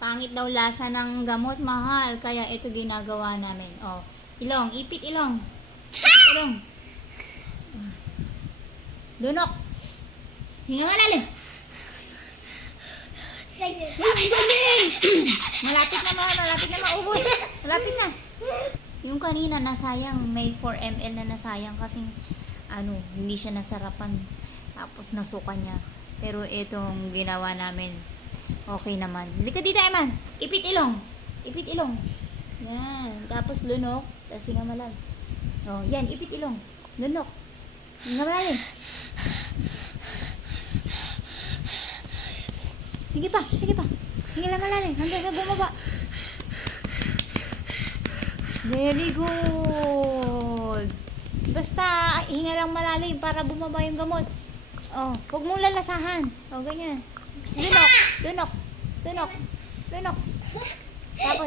Pangit daw lasa ng gamot, mahal. Kaya ito ginagawa namin. Oh, ilong, ipit ilong. Ipit ilong. Lunok. Hinga malalim. malapit na mahal, malapit na maubos. Malapit na. Yung kanina nasayang, may 4 ml na nasayang kasi ano, hindi siya nasarapan. Tapos nasuka niya. Pero itong ginawa namin, okay naman. Halika dito, Eman. Ipit ilong. Ipit ilong. Yan. Tapos lunok. Tapos hinga malalim. Oh, yan. Ipit ilong. Lunok. Hinga malalim. Sige pa, sige pa. Hinga lang malalim. Hanggang sa bumaba. Very good. Basta, hinga lang malalim para bumaba yung gamot. Oh, huwag mong lalasahan. Oh, ganyan. Lunok, lunok, lunok, lunok.